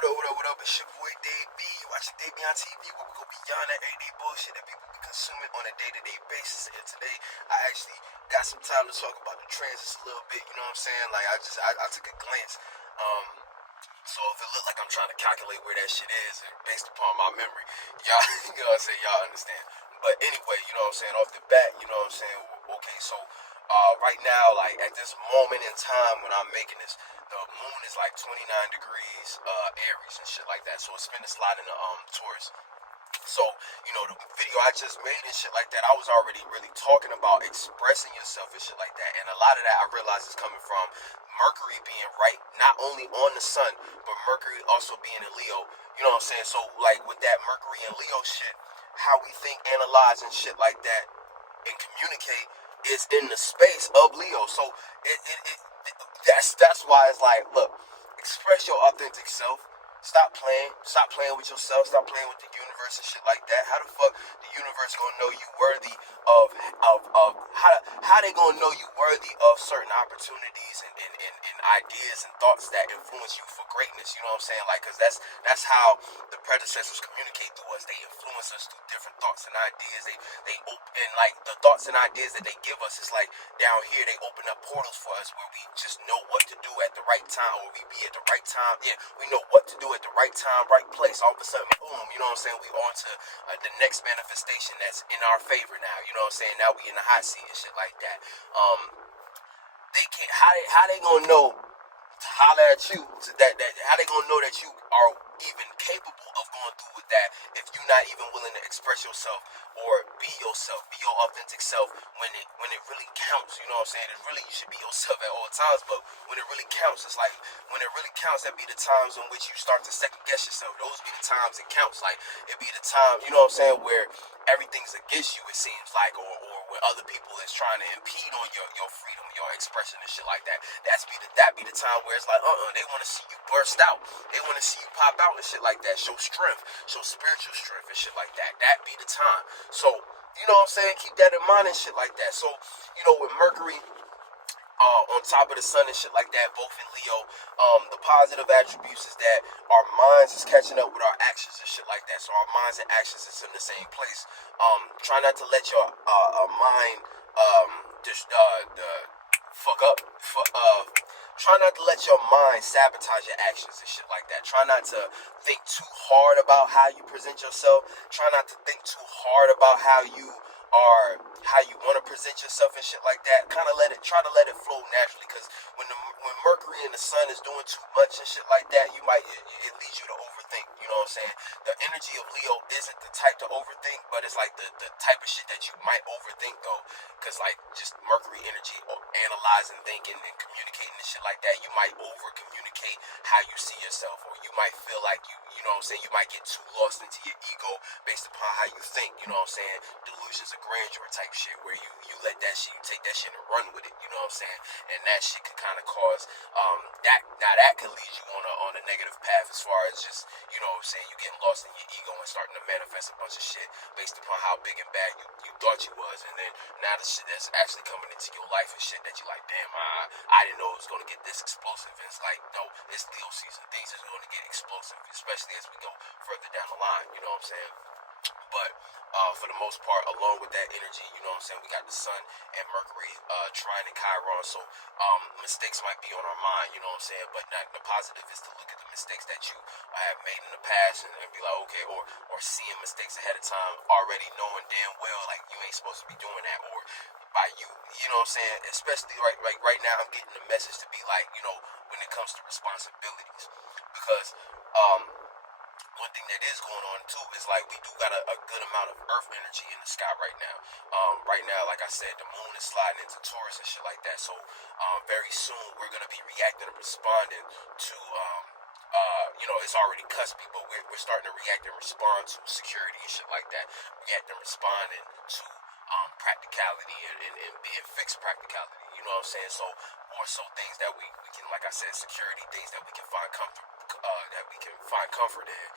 What up? It's your boy Dave B. You watching DaveBeyondTV, where we go beyond that everyday bullshit that people be consuming on a day-to-day basis. And today, I actually got some time to talk about the trends just a little bit. You know what I'm saying? Like, I took a glance. So if it look like I'm trying to calculate where that shit is, based upon my memory, y'all, you know what I'm saying? Y'all understand. But anyway, you know what I'm saying? Off the bat, you know what I'm saying? Okay, so right now, like at this moment in time when I'm making this, the moon is like 29 degrees Aries and shit like that. So it's finna slide in the Taurus. So, you know, the video I just made and shit like that, I was already really talking about expressing yourself and shit like that. And a lot of that I realized is coming from Mercury being right, not only on the sun, but Mercury also being in Leo. You know what I'm saying? So, like, with that Mercury and Leo shit, how we think, analyze, and shit like that, and communicate is in the space of Leo. So, that's why it's like, look, express your authentic self. Stop playing with yourself, stop playing with the universe and shit like that. How the fuck the universe gonna know you worthy of how they gonna know you worthy of certain opportunities and ideas and thoughts that influence you for greatness, you know what I'm saying? Like, cause that's how the predecessors communicate through us. They influence us through different thoughts and ideas. They open, and like the thoughts and ideas that they give us is like down here they open up portals for us where we just know what to do at the right time, or we be at the right time. Yeah, we know what to do at the right time, right place. All of a sudden, boom, you know what I'm saying? We on to the next manifestation that's in our favor now. You know what I'm saying? Now we in the hot seat and shit like that. They can't. How they gonna know to holler at you? So that how they gonna know that you are even capable of going through with that if you're not even willing to express yourself or be yourself, be your authentic self when it really counts. You know what I'm saying? It really, you should be yourself at all times, but when it really counts, it's like when it really counts, that be the times in which you start to second guess yourself. Those be the times it counts. Like it be the time, you know what I'm saying, where everything's against you, it seems like, or where other people is trying to impede on your freedom, your expression and shit like that. That be the time where it's like, they want to see you burst out. They want to see you pop out and shit like that. Show strength, show spiritual strength and shit like that. That be the time. So, you know what I'm saying? Keep that in mind and shit like that. So, you know, with Mercury on top of the sun and shit like that, both in Leo, the positive attributes is that our minds is catching up with our actions and shit like that. So our minds and actions is in the same place. Try not to let your mind try not to let your mind sabotage your actions and shit like that. Try not to think too hard about how you present yourself. Try not to think too hard about how you want to present yourself and shit like that. Try to let it flow naturally, because when Mercury and the sun is doing too much and shit like that, it leads you to overthink. You know what I'm saying? The energy of Leo isn't the type to overthink, but it's like the type of shit that you might overthink though, because like just Mercury energy, analyzing, thinking, and communicating and shit like that, you might over communicate how you see yourself, or you might feel like you know what I'm saying, you might get too lost into your ego based upon how you think. You know what I'm saying? Delusions of grandeur type shit, where you let that shit, you take that shit and run with it. You know what I'm saying? And that shit could kind of cause that could lead you on a negative path, as far as just, you know what I'm saying, you getting lost in your ego and starting to manifest a bunch of shit based upon how big and bad you thought you was, and then now the shit that's actually coming into your life and shit that you like, damn, I didn't know it was gonna get this explosive. And it's like, no, it's Leo season. Things is gonna get explosive, especially as we go further down the line. You know what I'm saying? But for the most part, along with that energy, you know what I'm saying, we got the sun and Mercury trying in Chiron. So mistakes might be on our mind, you know what I'm saying, but the positive is to look at the mistakes that you have made in the past and be like, okay, or seeing mistakes ahead of time, already knowing damn well like you ain't supposed to be doing that, or by you know what I'm saying. Especially right now, I'm getting the message to be like, you know, when it comes to responsibilities, because one thing that is going on too is like we do got a good amount of earth energy in the sky right now. Right now, like I said, the moon is sliding into Taurus and shit like that. So very soon we're gonna be reacting and responding to you know, it's already cuspy, but we're starting to react and respond to security and shit like that. React and responding to practicality and being fixed practicality. You know what I'm saying? So more so things that we can, like I said, security, things that we can find that we can find comfort in,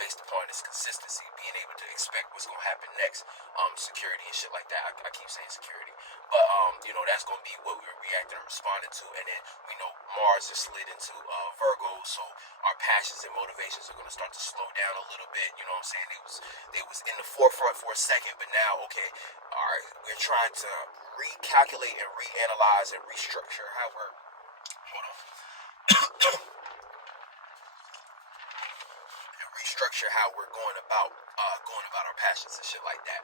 based upon this consistency, being able to expect what's going to happen next, security and shit like that. I keep saying security, but that's going to be what we're reacting and responding to. And then we know Mars is slid into Virgo, so our passions and motivations are going to start to slow down a little bit. You know what I'm saying? They was in the forefront for a second, but now, okay, all right, we're trying to recalculate and reanalyze and restructure how we're, hold on, and restructure how we're going about our passions and shit like that.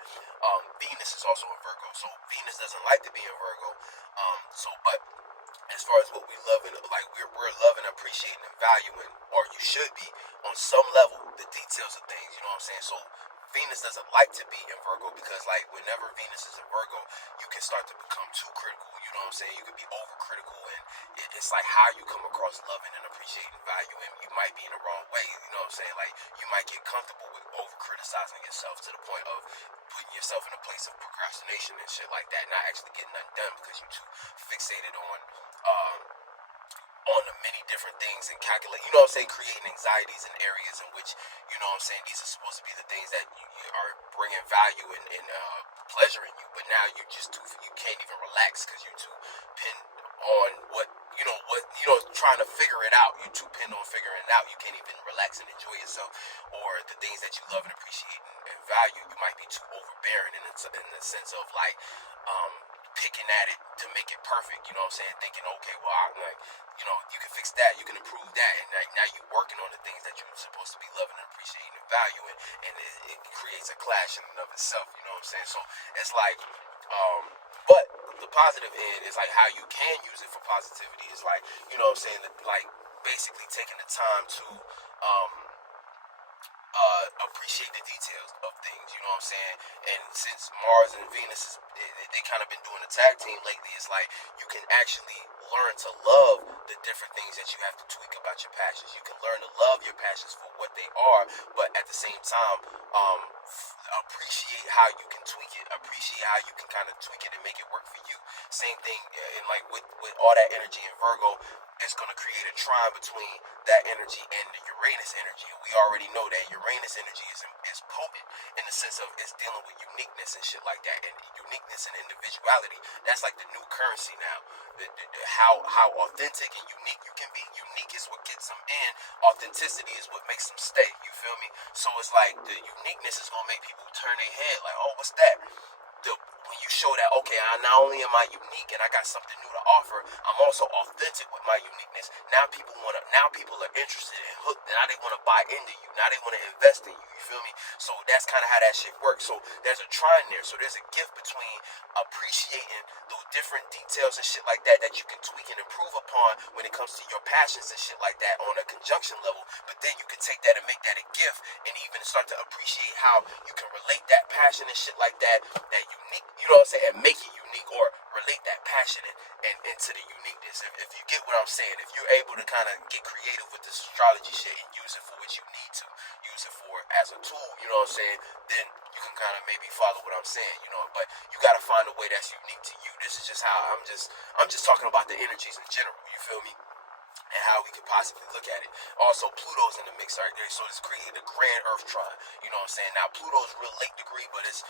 Venus is also in Virgo, so Venus doesn't like to be in Virgo. But as far as what we love and like we're loving, appreciating, and valuing, or you should be on some level, the details of things. You know what I'm saying? So Venus doesn't like to be in Virgo because, like, whenever Venus is in Virgo, you can start to become too critical. You know what I'm saying? You can be overcritical, and it's like how you come across loving and appreciating, valuing. You might be in the wrong way. You know what I'm saying? Like, you might get comfortable with over criticizing yourself to the point of putting yourself in a place of procrastination and shit like that, not actually getting nothing done because you're too fixated on the many different things and calculate, you know what I'm saying, creating anxieties in areas in which, you know what I'm saying, these are supposed to be the things that you are bringing value and pleasure in you, but now you can't even relax because you're too pinned on trying to figure it out. You're too pinned on figuring it out. You can't even relax and enjoy yourself, or the things that you love and appreciate and value. You might be too overbearing in the sense of like, picking at it to make it perfect, you know what I'm saying? Thinking, okay, well, you can fix that, you can improve that, and now you're working on the things that you're supposed to be loving and appreciating and valuing, and it creates a clash in and of itself, you know what I'm saying? So it's like, but the positive end is like how you can use it for positivity is like, you know what I'm saying, like basically taking the time to, appreciate the details of things, you know what I'm saying? And since Mars and Venus they kind of been doing a tag team lately, it's like you can actually learn to love the different things that you have to tweak about your passions. You can learn to love your passions for what they are, but at the same time, appreciate how you can tweak it, appreciate how you can kind of tweak it and make it work for you. Same thing, and like with all that energy in Virgo, it's going to create a trine between that energy and the Uranus energy. And we already know that Uranus energy is potent in the sense of it's dealing with uniqueness and shit like that. And uniqueness and individuality, that's like the new currency now. How authentic and unique you can be. Unique is what gets them in. Authenticity is what makes them stay. You feel me? So it's like the uniqueness is going to make people turn their head like, oh, what's that? When you show that, okay, not only am I unique and I got something new to offer, I'm also authentic with my uniqueness. Now people are interested and hooked. Now they want to buy into you. Now they want to invest in you. You feel me? So that's kind of how that shit works. So there's a trine there. So there's a gift between appreciating those different details and shit like that you can tweak and improve upon when it comes to your passions and shit like that on a conjunction level. But then you can take that and make that a gift and even start to appreciate how you can relate that passion and shit like that unique, you know what I'm saying, and make it unique, or relate that passion and into the uniqueness. If you get what I'm saying, if you're able to kind of get creative with this astrology shit and use it for what you need to use it for as a tool, you know what I'm saying, then you can kind of maybe follow what I'm saying, you know. But you got to find a way that's unique to you. This is just how I'm just talking about the energies in general, you feel me, and how we could possibly look at it. Also, Pluto's in the mix right there, so it's creating a grand Earth trine. You know what I'm saying? Now, Pluto's real late degree, but it's,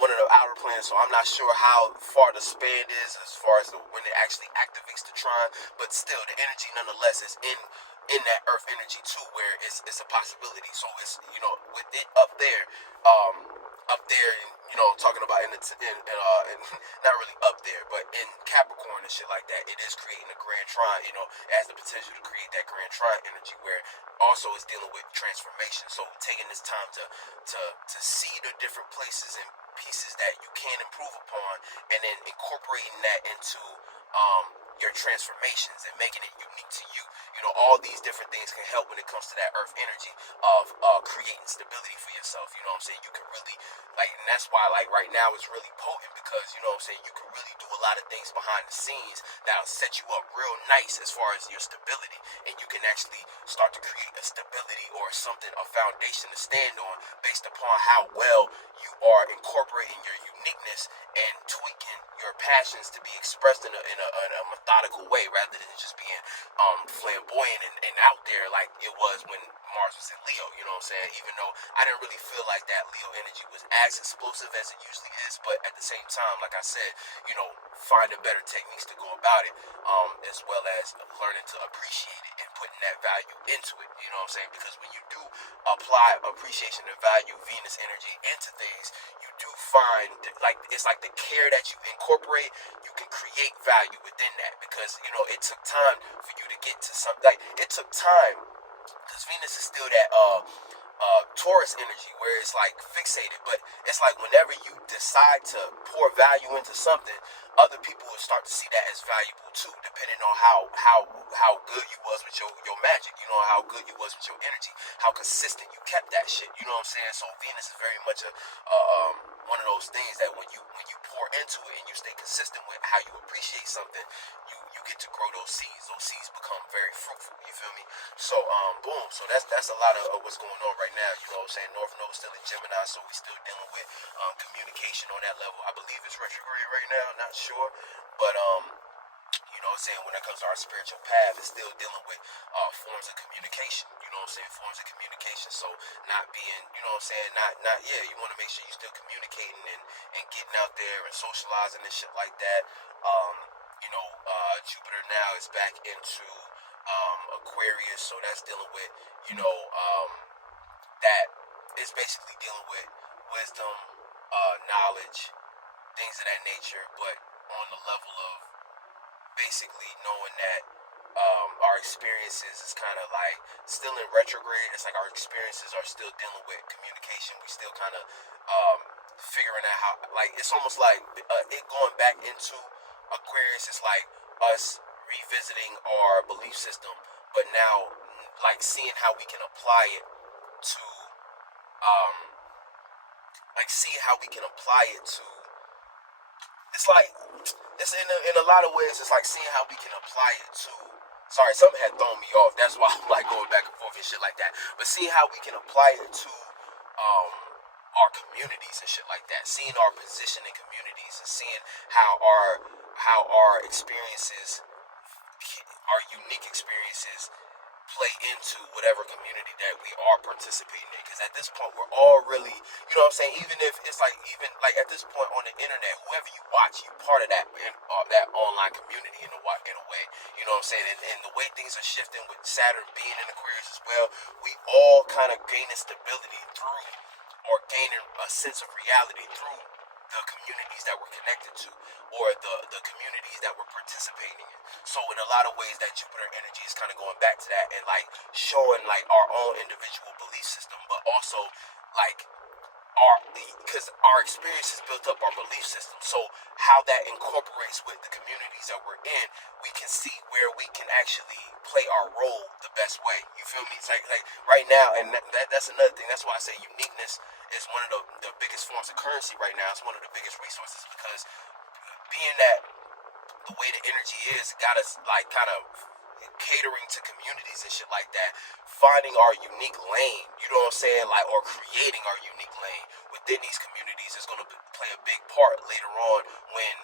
one of the outer planets, so I'm not sure how far the span is as far as when it actually activates the trine, but still, the energy nonetheless is in that Earth energy too, where it's a possibility. So it's, with it up there, talking about in not really up there, but in Capricorn and shit like that, it is creating a grand trine. It has the potential to create that grand trine energy, where also it's dealing with transformation. So taking this time to see the different places and pieces that you can improve upon, and then incorporating that into your transformations and making it unique to you. All these different things can help when it comes to that Earth energy of creating stability for yourself. You know what I'm saying? You can really, and that's why, right now it's really potent, because, you know what I'm saying, you can really do a lot of things behind the scenes that'll set you up real nice as far as your stability. And you can actually start to create a stability or something, a foundation to stand on based upon how well you are incorporating your uniqueness and tweaking your passions to be expressed in a methodical way, rather than just being flamboyant and out there like it was when Mars was in Leo. You know what I'm saying? Even though I didn't really feel like that Leo energy was as explosive as it usually is, but at the same time, like I said, finding better techniques to go about it, as well as learning to appreciate it and putting that value into it. You know what I'm saying? Because when you do apply appreciation and value, Venus energy, into things, you do find like it's like the care that you incorporate, you can create value within that. Because it took time for you to get to something. Like, it took time, because Venus is still that Taurus energy where it's like fixated, but it's like whenever you decide to pour value into something, other people will start to see that as valuable too, depending on how good you was with your magic, how good you was with your energy, how consistent you kept that shit. You know what I'm saying? So Venus is very much a one of those things that when you pour into it and you stay consistent with how you appreciate something, you get to grow those seeds. Those seeds become very fruitful. You feel me? So boom. So that's a lot of what's going on right now. You know what I'm saying? North Node still in Gemini, so we still dealing with communication on that level. I believe it's retrograde right now. Not sure, but you know what I'm saying, when it comes to our spiritual path, it's still dealing with forms of communication. You know what I'm saying? Forms of communication. So not being, you know what I'm saying, not yeah, you want to make sure you're still communicating and getting out there and socializing and shit like that. Jupiter now is back into Aquarius, so that's dealing with, that is basically dealing with wisdom, knowledge, things of that nature, but on the level of basically knowing that our experiences is kind of like still in retrograde. It's like our experiences are still dealing with communication. We still kind of figuring out how, like, it's almost like it going back into Aquarius is like us revisiting our belief system, but now like seeing how we can apply it to it's like it's in a lot of ways it's like seeing how we can apply it to, sorry, something had thrown me off, that's why I'm like going back and forth and shit like that, but seeing how we can apply it to our communities and shit like that, seeing our position in communities and seeing how our experiences, our unique experiences, play into whatever community that we are participating in. Because at this point, we're all really, you know what I'm saying, even if it's like, even like at this point on the internet, whoever you watch, you part of that that online community in a way. You know what I'm saying? And the way things are shifting with Saturn being in Aquarius as well, we all kind of gaining stability through, or gaining a sense of reality through the communities that we're connected to, or the communities that we're participating in. So in a lot of ways, that Jupiter energy is kind of going back to that and like showing like our own individual belief system, but also like because our experiences built up our belief system. So how that incorporates with the communities that we're in, we can see where we can actually play our role the best way. You feel me? It's like right now, and that's another thing. That's why I say uniqueness is one of the biggest forms of currency right now. It's one of the biggest resources, because being that the way the energy is got us like kind of catering to communities and shit like that, finding our unique lane, you know what I'm saying, like, or creating our unique lane within these communities is going to play a big part later on when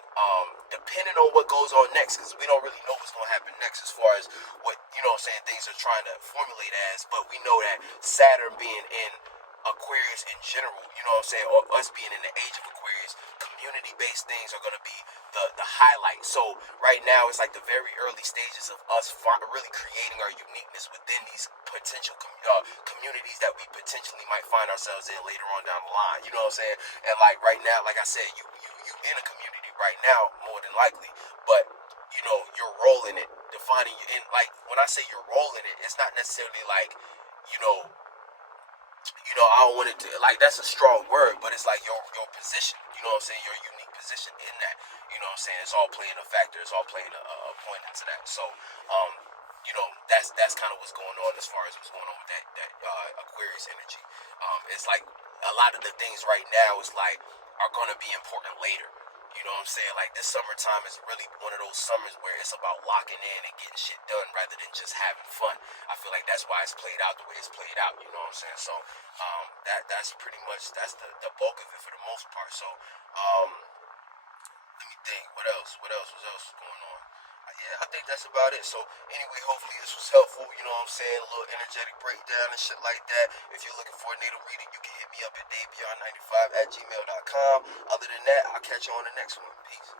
depending on what goes on next, because we don't really know what's going to happen next as far as what, you know what I'm saying, things are trying to formulate as, but we know that Saturn being in Aquarius in general, you know what I'm saying, or us being in the age of Aquarius, community-based things are going to be the highlight. So right now it's like the very early stages of us really creating our uniqueness within these potential communities that we potentially might find ourselves in later on down the line. You know what I'm saying? And like right now, like I said, you in a community right now more than likely, but your role in it, defining you. And like when I say your role in it, it's not necessarily like I don't want it to, like, that's a strong word, but it's like your position, you know what I'm saying, your unique position in that, you know what I'm saying, it's all playing a factor, it's all playing a point into that. So, that's kind of what's going on as far as what's going on with that Aquarius energy. It's like a lot of the things right now is like, are going to be important later. You know what I'm saying? Like, this summertime is really one of those summers where it's about locking in and getting shit done rather than just having fun. I feel like that's why it's played out the way it's played out. You know what I'm saying? So that's pretty much, that's the bulk of it for the most part. So let me think. What else? What else? What else is going on? Yeah, I think that's about it. So anyway, hopefully this was helpful. You know what I'm saying? A little energetic breakdown and shit like that. If you're looking for a natal reading, you can hit me up at DaveBeyond95 at gmail.com. Other than that, I'll catch you on the next one. Peace.